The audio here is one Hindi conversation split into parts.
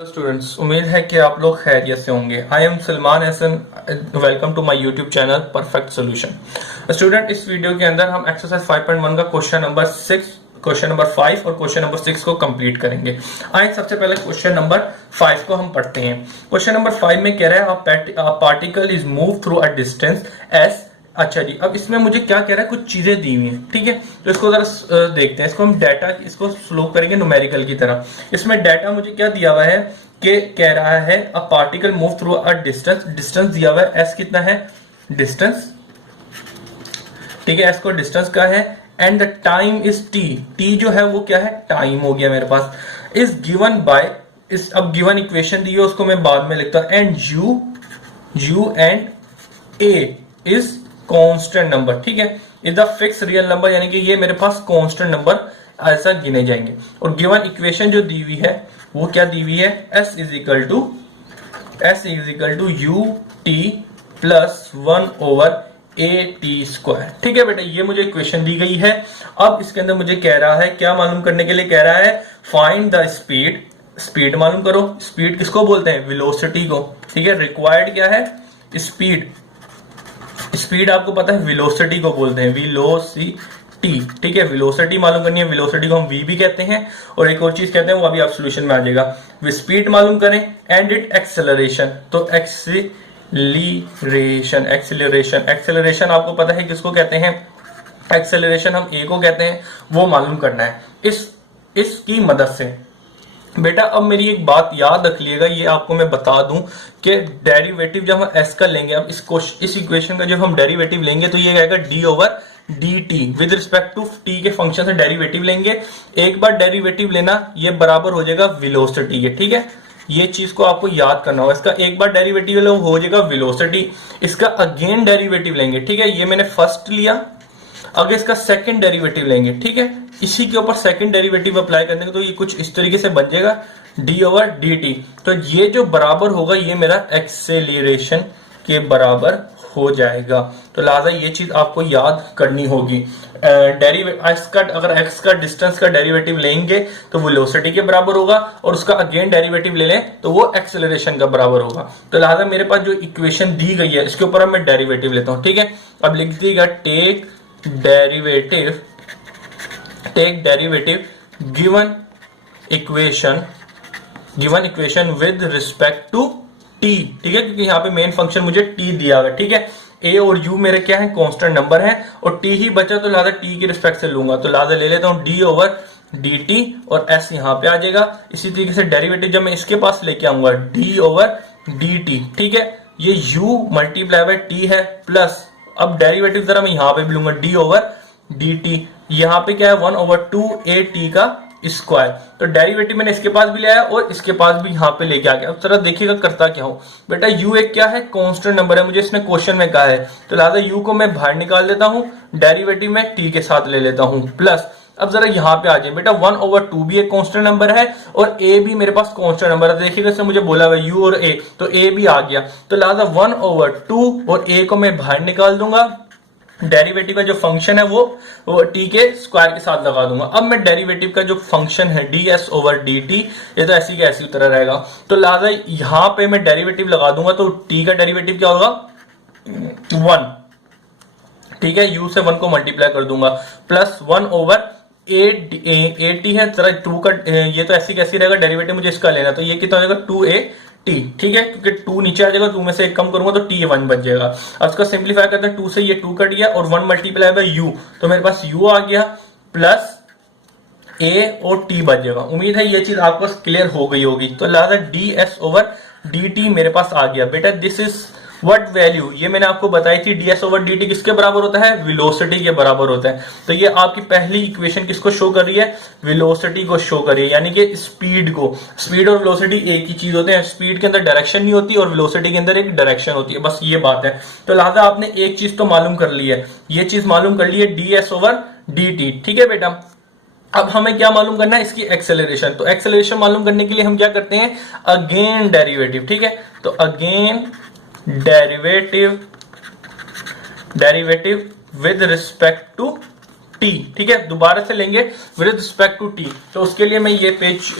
स्टूडेंट्स, उम्मीद है कि आप लोग खैरियत से होंगे। I am Salman Hasan, welcome to my YouTube channel Perfect Solution. Student, इस वीडियो के अंदर हम एक्सरसाइज 5.1 का क्वेश्चन नंबर 6, क्वेश्चन नंबर 5 और क्वेश्चन नंबर 6 को कंप्लीट करेंगे। आइए सबसे पहले क्वेश्चन नंबर 5 को हम पढ़ते हैं। क्वेश्चन नंबर 5 में कह रहा है a particle is move through a distance S. अच्छा जी, अब इसमें मुझे क्या कह रहा है, कुछ चीजें दी हुई हैं, ठीक है। तो इसको जरा देखते हैं। इसको हम डाटा, इसको स्लो करेंगे न्यूमेरिकल की तरह। इसमें डाटा मुझे क्या दिया हुआ है कि कह रहा है a particle move through a distance. Distance दिया हुआ है, एस कितना है, डिस्टेंस, ठीक है। एस को डिस्टेंस का है and the time is T. T जो है वो क्या है, टाइम हो गया मेरे पास। इज गिवन बाय, इस अब गिवन इक्वेशन दी है उसको मैं बाद में लिखता हूं। And you and A is constant number, ठीक है। Is the fix real number, यानी कि ये मेरे पास कांस्टेंट नंबर ऐसा गिने जाएंगे। और गिवन इक्वेशन जो दी हुई है वो क्या दी हुई है, s is equal to u t plus 1/a t square, ठीक है बेटा। ये मुझे इक्वेशन दी गई है। अब इसके अंदर मुझे कह रहा है, क्या मालूम करने के लिए कह रहा है, फाइंड द स्पीड। स्पीड मालूम करो। स्पीड किसको बोलते हैं, वेलोसिटी को, ठीक है। रिक्वायर्ड क्या है, स्पीड। स्पीड आपको पता है वेलोसिटी को बोलते हैं, वेलोसिटी, ठीक है। वेलोसिटी मालूम करनी है। वेलोसिटी को हम वी भी कहते हैं और एक और चीज कहते हैं, वो अभी आप सोल्यूशन में आ जाएगा। स्पीड मालूम करें एंड इट एक्सेलरेशन। तो एक्सेलरेशन आपको पता है किसको कहते हैं, एक्सेलरेशन हम ए को कहते हैं, वो मालूम करना है इसकी मदद से। बेटा अब मेरी एक बात याद रख लिएगा, ये आपको मैं बता दूं कि डेरिवेटिव जब हम एस का लेंगे, अब इस इक्वेशन का जब हम डेरिवेटिव लेंगे तो ये आएगा d over d t. With respect to t के फंक्शन से डेरिवेटिव लेंगे। एक बार डेरिवेटिव लेना, ये बराबर हो जाएगा वेलोसिटी के, ठीक है। ये चीज को आपको याद करना होगा। इसका एक बार डेरिवेटिव हो जाएगा वेलोसिटी, इसका अगेन डेरिवेटिव लेंगे, ठीक है। ये मैंने फर्स्ट लिया, अगर इसका सेकंड डेरिवेटिव लेंगे, ठीक है। इसी के ऊपर सेकंड डेरिवेटिव अप्लाई करने तो ये कुछ इस तरीके से बन जाएगा डी ओवर डी टी। तो ये जो बराबर होगा ये मेरा एक्सेलरेशन के बराबर हो जाएगा। तो लिहाजा ये चीज आपको याद करनी होगी। अगर एक्स का डिस्टेंस का डेरिवेटिव लेंगे तो वेलोसिटी के बराबर होगा, और उसका अगेन डेरिवेटिव ले लें तो वो एक्सेलरेशन का बराबर होगा। तो लिहाजा मेरे पास जो इक्वेशन दी गई है इसके ऊपर अब मैं डेरिवेटिव लेता हूं, ठीक है। अब लिख दीजिएगा take derivative given equation with respect to t, ठीक है। क्योंकि यहाँ पे मेन फंक्शन मुझे टी दिया हुआ है, ठीक है। ए और यू मेरे क्या है, कांस्टेंट नंबर है, और टी ही बचा तो लिहाजा टी की रिस्पेक्ट से लूंगा। तो लिहाजा ले लेता हूं डी ओवर डी टी और एस यहाँ पे आ जाएगा। इसी तरीके से डेरिवेटिव जब मैं इसके पास लेके आऊंगा डी ओवर डी टी, ठीक है। ये u मल्टीप्लाई बाय टी है प्लस, अब डेरिवेटिव जरा मैं यहां पे भी लूंगा डी ओवर डी टी। यहां पे क्या है, 1/2a टी का स्क्वायर। तो डेरिवेटिव मैंने इसके पास भी ले आया और इसके पास भी यहां पे लेके आ गया। अब जरा देखिएगा करता क्या हो बेटा। u एक क्या है, कांस्टेंट नंबर है, मुझे इसने क्वेश्चन में कहा है, तो लिहाजा u को मैं बाहर निकाल देता हूं, डेरिवेटिव में t के साथ ले लेता हूं प्लस। अब जरा यहां पे आ जाए बेटा, 1/2 भी एक कांस्टेंट नंबर है और a भी मेरे पास कांस्टेंट नंबर है। देखिएगा इससे मुझे बोला हुआ u और a, तो a भी आ गया। तो लिहाजा 1/2 और a को मैं बाहर निकाल दूंगा, डेरिवेटिव का जो फंक्शन है वो टी के स्क्वायर के साथ लगा दूंगा। अब मैं डेरिवेटिव का जो फंक्शन है D S over d T, ये तो ऐसी का ऐसी उतरा रहेगा। तो लिहाजा यहां पे मैं डेरिवेटिव लगा दूंगा, तो टी का डेरिवेटिव क्या होगा, 1, ठीक है। u से 1 को मल्टीप्लाई कर दूंगा प्लस 1 ओवर ए टी है, जरा 2 का ये तो ऐसी कैसी रहेगा, डेरिवेटिव मुझे इसका लेना, तो ये कितना हो जाएगा 2a टी, ठीक है। क्योंकि 2 नीचे आ जाएगा, 2 में से 1 कम करूंगा तो टी 1 बच जाएगा। अब इसको सिंप्लीफाई करते हैं, 2 से ये 2 कट गया और 1 मल्टीप्लाई बाय u, तो मेरे पास u आ गया प्लस a और t बच जाएगा। उम्मीद है ये चीज आपको क्लियर हो गई होगी। तो लिहाजा D S over d T मेरे पास आ गया बेटा। दिस इज व्हाट वैल्यू, ये मैंने आपको बताई थी, D S over d T किसके बराबर होता है, वेलोसिटी के बराबर होता है। तो ये आपकी पहली इक्वेशन किसको शो कर रही है, वेलोसिटी को शो कर रही है, यानी कि स्पीड को। स्पीड और वेलोसिटी एक ही चीज होते हैं, स्पीड के अंदर डायरेक्शन नहीं होती और वेलोसिटी के अंदर एक डायरेक्शन होती है, बस ये बात है। तो लिहाजा आपने एक चीज तो मालूम कर ली है, ये चीज मालूम कर ली है D S over d T, ठीक है बेटा। अब हमें क्या मालूम करना है, इसकी एक्सेलरेशन। तो एक्सेलरेशन मालूम करने के लिए हम क्या करते हैं, अगेन डेरिवेटिव, ठीक है। तो again derivative with respect to t, ठीक है, दोबारा से लेंगे विद रिस्पेक्ट टू टी। तो उसके लिए मैं ये पेज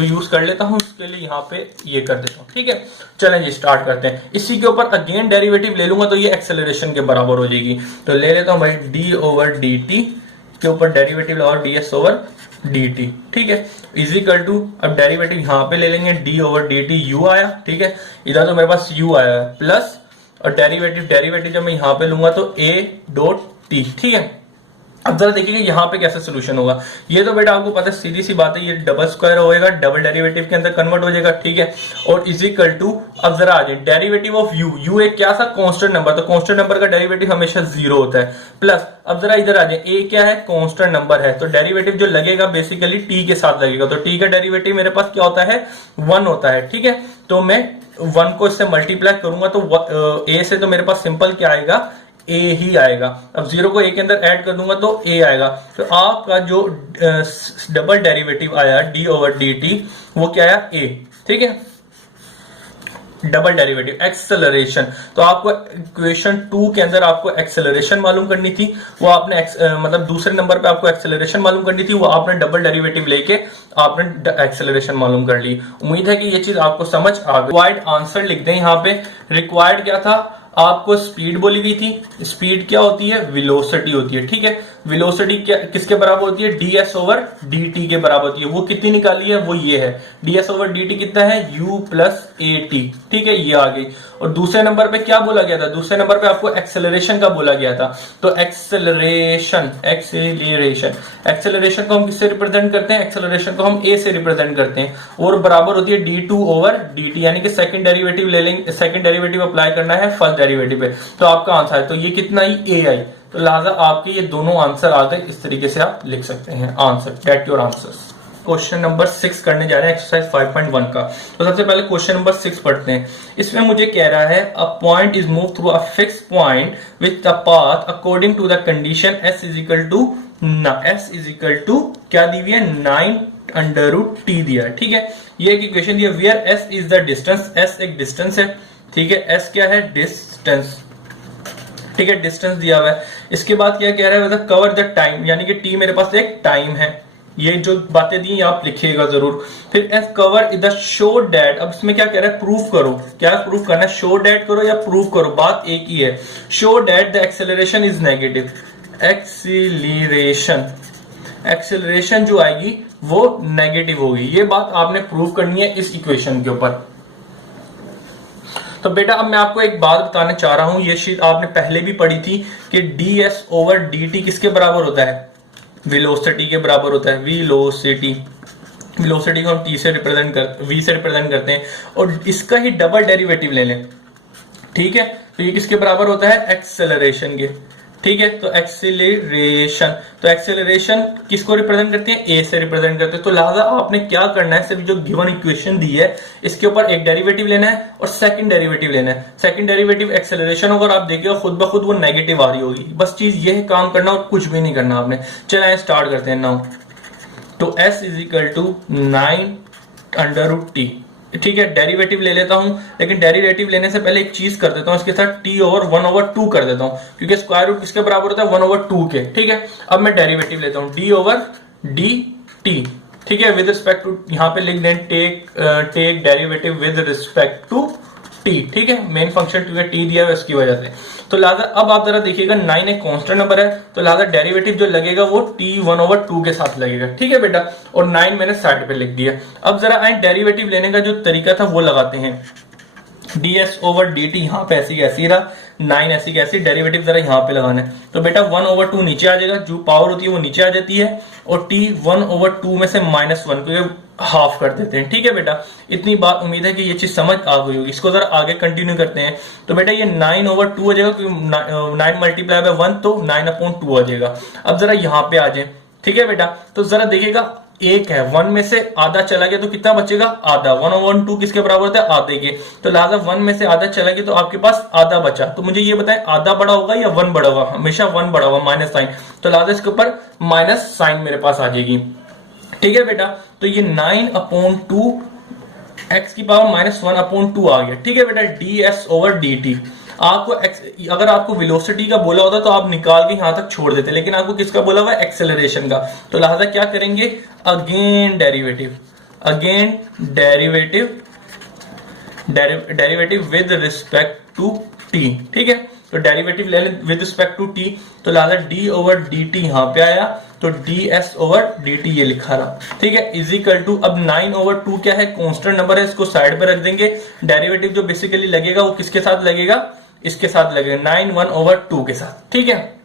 यूज कर लेता हूं, उसके लिए यहाँ पे ये कर देता हूं, ठीक है। चलें जी स्टार्ट करते हैं। इसी के ऊपर अगेन डेरिवेटिव ले लूंगा तो ये एक्सेलरेशन के बराबर हो जाएगी। तो ले लेता हूं भाई डी ओवर डी टी के ऊपर डेरिवेटिव और D S over d T, ठीक है, इजिकल टू, अब डेरिवेटिव यहां पे ले लेंगे D over d T, you आया, ठीक है, इधर तो मेरे पास यू आया है, प्लस और डेरिवेटिव जब मैं यहां पे लूंगा तो ए डॉट टी, ठीक है। अब जरा देखिए यहाँ पे कैसे सोल्यूशन होगा। ये तो बेटा आपको पता है, सीधी सी बात है, ये डबल स्क्वायर होएगा, डबल डेरिवेटिव के अंदर कन्वर्ट हो जाएगा, ठीक है। और इजिकल टू, अब जरा आ जाए डेरिवेटिव ऑफ यू, यू एक क्या था कांस्टेंट नंबर, तो कांस्टेंट नंबर का डेरिवेटिव हमेशा 0 होता है, प्लस अब जरा इधर आ जाए, ए क्या है कांस्टेंट नंबर है, तो डेरिवेटिव जो लगेगा बेसिकली टी के साथ लगेगा, तो टी का डेरिवेटिव मेरे पास क्या होता है 1 होता है, ठीक है। तो मैं 1 को इससे मल्टीप्लाई करूंगा तो ए से तो मेरे पास सिंपल क्या आएगा ए ही आएगा। अब 0 को ए के अंदर ऐड कर दूंगा तो ए आएगा। तो आपका जो डबल डेरिवेटिव आया डी ओवर डी टी वो क्या आया ए, ठीक है, डबल डेरिवेटिव एक्सेलरेशन। तो आपको इक्वेशन 2 के अंदर आपको एक्सेलरेशन मालूम करनी थी, वो आपने मतलब दूसरे नंबर पे आपको एक्सेलरेशन मालूम करनी थी, वो आपने डबल डेरिवेटिव लेके आपने एक्सेलरेशन मालूम कर ली। उम्मीद है कि ये चीज आपको समझ आ गई। रिक्वायर्ड आंसर लिख दें यहाँ पे। रिक्वायर्ड क्या था, आपको स्पीड बोली गई थी। स्पीड क्या होती है, वेलोसिटी होती है, ठीक है। वेलोसिटी क्या किसके बराबर होती है, ds ओवर dt के बराबर होती है। वो कितनी निकाली है, वो ये है ds ओवर dt कितना है, u प्लस at, ठीक है, ये आ गई। और दूसरे नंबर पे क्या बोला गया था, दूसरे नंबर पे आपको एक्सेलरेशन का बोला गया था। तो एक्सेलरेशन को हम किससे रिप्रेजेंट करते हैं, एक्सेलरेशन को हम a से रिप्रेजेंट करते हैं, और बराबर होती है d2 ओवर dt, यानी कि सेकंड डेरिवेटिव ले लेंगे, सेकंड डेरिवेटिव अप्लाई करना है फर्स्ट डेरिवेटिव पे, तो आपका आंसर है, तो ये कितना ही a आई। तो लिहाजा आपके ये दोनों आंसर आ गए, इस तरीके से आप लिख सकते हैं answer, get your answers. Question number 6 करने जा रहे हैं एक्सरसाइज 5.1 का। तो सबसे पहले क्वेश्चन नंबर 6 पढ़ते हैं। इसमें मुझे कह रहा है a point is move through a fix point with the path according to the condition s is equal to क्या दी हुई है 9 अंडर रूट टी दिया है, ठीक है। ये एक इक्वेशन दिया, where s is the distance, s एक डिस्टेंस है, ठीक है, s क्या है डिस्टेंस, ठीक है, डिस्टेंस दिया हुआ है। इसके बाद क्या कह रहा है, कवर द टाइम, यानी कि टी मेरे पास एक टाइम है। ये जो बातें दी आप लिखिएगा जरूर। फिर एस कवर इधर शो डैट, अब इसमें क्या कह रहा है, प्रूफ करो, क्या प्रूफ करना है, शो डैट करो या प्रूफ करो, बात एक ही है। Show that the acceleration is negative, acceleration जो आएगी वो नेगेटिव होगी, ये बात आपने प्रूफ करनी है इस इक्वेशन के ऊपर। तो बेटा अब मैं आपको एक बात बताना चाह रहा हूं, ये चीज आपने पहले भी पढ़ी थी कि ds ओवर dt किसके बराबर होता है, वेलोसिटी के बराबर होता है। वेलोसिटी को हम v से रिप्रेजेंट करते हैं, और इसका ही डबल डेरिवेटिव ले लें, ठीक है। तो ये किसके बराबर होता है, एक्सेलरेशन के, ठीक है। तो एक्सेलरेशन किसको रिप्रेजेंट करते हैं, ए से रिप्रेजेंट करते हैं। तो लिहाजा आपने क्या करना है, सिर्फ जो गिवन इक्वेशन दी है इसके ऊपर एक डेरिवेटिव लेना है और सेकंड डेरिवेटिव लेना है। सेकंड डेरिवेटिव एक्सेलरेशन होगा, आप देखिएगा खुद ब खुद वो नेगेटिव आ रही होगी। बस चीज ये है, काम करना और कुछ भी नहीं करना आपने। चलिए स्टार्ट करते हैं नाउ। तो s is equal to 9 under root t, ठीक है। डेरिवेटिव ले लेता हूं, लेकिन डेरिवेटिव लेने से पहले एक चीज कर देता हूं, इसके साथ t ओवर 1/2 कर देता हूं, क्योंकि स्क्वायर रूट किसके बराबर होता है 1/2 के, ठीक है। अब मैं डेरिवेटिव लेता हूं d ओवर dt, ठीक है, विद रिस्पेक्ट टू, यहां पे लिख दें take derivative with respect to t, ठीक है। मेन फंक्शन क्योंकि t दिया है उसकी वजह से। तो लिहाजा अब आप जरा देखिएगा 9 एक कांस्टेंट नंबर है, तो लिहाजा डेरिवेटिव जो लगेगा वो t 1/2 के साथ लगेगा, ठीक है बेटा। और 9 मैंने साइड पे लिख दिया। अब जरा आए डेरिवेटिव लेने का जो तरीका था वो लगाते हैं। ds ओवर dt यहाँ पे ऐसी कैसी रहा, 9 ऐसी कैसी, डेरिवेटिव जरा यहाँ पे लगाना है। तो बेटा 1/2 नीचे आ जाएगा, जो पावर होती है वो नीचे आ जाती है, और t 1/2 में से -1 को हाफ कर देते हैं, ठीक है बेटा। इतनी बात उम्मीद है कि ये चीज समझ आ गई होगी। इसको जरा आगे कंटिन्यू करते हैं। तो बेटा ये 9/2 हो जाएगा, क्योंकि 9 मल्टीप्लाई बाय 1 तो 9/2 आ जाएगा। अब जरा यहाँ पे आ जाए, ठीक है बेटा। तो जरा देखिएगा एक है, 1 में से आधा चला गया तो कितना बचेगा, आधा। 1/2 किसके बराबर होता है, आधे के। तो लिहाजा 1 में से आधा चला गया तो आपके पास आधा बचा। तो मुझे ये बताएं आधा बड़ा होगा या 1 बड़ा होगा, हमेशा 1 बड़ा होगा, माइनस साइन। तो लिहाजा इसके ऊपर माइनस साइन मेरे पास आ जाएगी, ठीक है बेटा। तो ये 9/2 x की पावर -1/2 आ गया, ठीक है बेटा, ds ओवर dt। आपको अगर आपको वेलोसिटी का बोला होता तो आप निकाल के यहां तक छोड़ देते, लेकिन आपको किसका बोला हुआ है, एक्सेलरेशन का। तो लिहाजा क्या करेंगे, again derivative with respect to t, ठीक है। तो डेरिवेटिव ले लें विद रिस्पेक्ट टू टी, तो लिहाजा डी ओवर डी टी यहां पे आया, तो D S over d T ये लिखा रहा, ठीक है, इज इक्वल टू, अब 9/2 क्या है, कांस्टेंट नंबर है, इसको साइड पे रख देंगे। डेरिवेटिव जो बेसिकली लगेगा वो किसके साथ लगेगा, इसके साथ लगेगा 9/1/2 के साथ, ठीक है।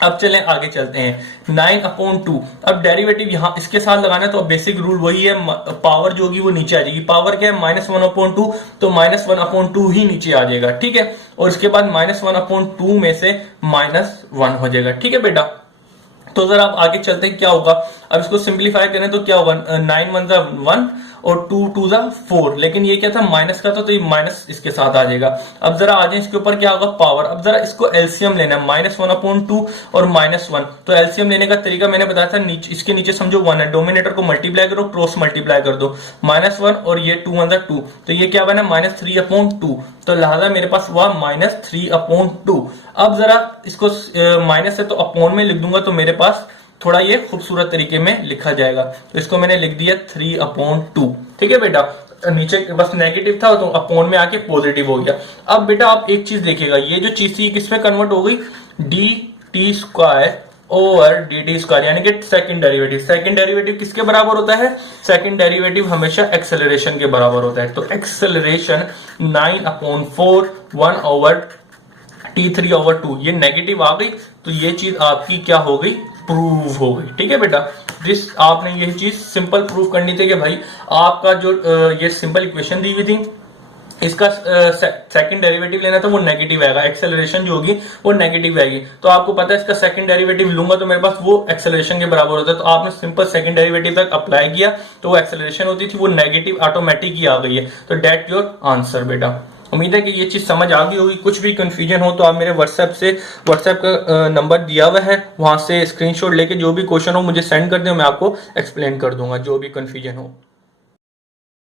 अब चलें आगे चलते हैं, 9/2, अब डेरिवेटिव यहां इसके साथ लगाना है, तो बेसिक रूल वही है, पावर जो होगी वो नीचे आ जाएगी। पावर क्या है, -1/2, तो -1/2 ही नीचे आ जाएगा, ठीक है। और इसके बाद -1/2 में से -1 हो जाएगा, ठीक है बेटा। तो जरा आप आगे चलते हैं क्या होगा, अब इसको सिंप्लीफाई करें तो क्या होगा, 9 1 1 और 2 2 4, लेकिन ये क्या था, माइनस का था, तो ये माइनस इसके साथ आ जाएगा। अब जरा आ जाए इसके ऊपर क्या होगा, पावर। अब जरा इसको एलसीएम लेना है, -1/2 और -1, तो एलसीएम लेने का तरीका मैंने बताया था, इसके नीचे समझो 1 है, डोमिनेटर को मल्टीप्लाई करो, क्रॉस मल्टीप्लाई कर दो, -1 और ये 2 1 2, तो ये क्या बना, -3/2, तो लिहाजा मेरे पास हुआ -3/2। अब जरा इसको माइनस है तो अपॉन में लिख दूंगा, तो मेरे पास थोड़ा ये खूबसूरत तरीके में लिखा जाएगा, तो इसको मैंने लिख दिया 3/2, ठीक है बेटा। नीचे बस नेगेटिव था तो अपॉन में आके पॉजिटिव हो गया। अब बेटा आप एक चीज देखिएगा, ये जो चीज थी किस में कन्वर्ट हो गई, D T square over d T square, यानी कि सेकंड डेरिवेटिव। सेकंड डेरिवेटिव किसके बराबर होता है, सेकंड डेरिवेटिव हमेशा एक्सेलरेशन के बराबर होता है। तो एक्सेलरेशन 9/4 1/t3/2, ये नेगेटिव आ गई, तो ये चीज आपकी क्या हो गई, प्रूव हो गई, ठीक है बेटा। जिस आपने यही चीज सिंपल प्रूव करनी थी कि भाई आपका जो ये सिंपल इक्वेशन दी हुई थी, इसका सेकंड डेरिवेटिव लेना था, वो नेगेटिव आएगा, एक्सेलरेशन जो होगी वो नेगेटिव आएगी। तो आपको पता है इसका सेकंड डेरिवेटिव लूंगा तो मेरे पास वो एक्सेलरेशन के बराबर होता है, तो आपने सिंपल सेकंड डेरिवेटिव तक अप्लाई किया तो वो एक्सेलरेशन होती थी, वो नेगेटिव ऑटोमेटिक ही आ गई है। तो डेट योर आंसर बेटा। उम्मीद है कि ये चीज समझ आ गई होगी। कुछ भी कंफ्यूजन हो तो आप मेरे व्हाट्सएप का नंबर दिया हुआ है, वहां से स्क्रीनशॉट लेके जो भी क्वेश्चन हो मुझे सेंड कर दें, मैं आपको एक्सप्लेन कर दूंगा जो भी कंफ्यूजन हो।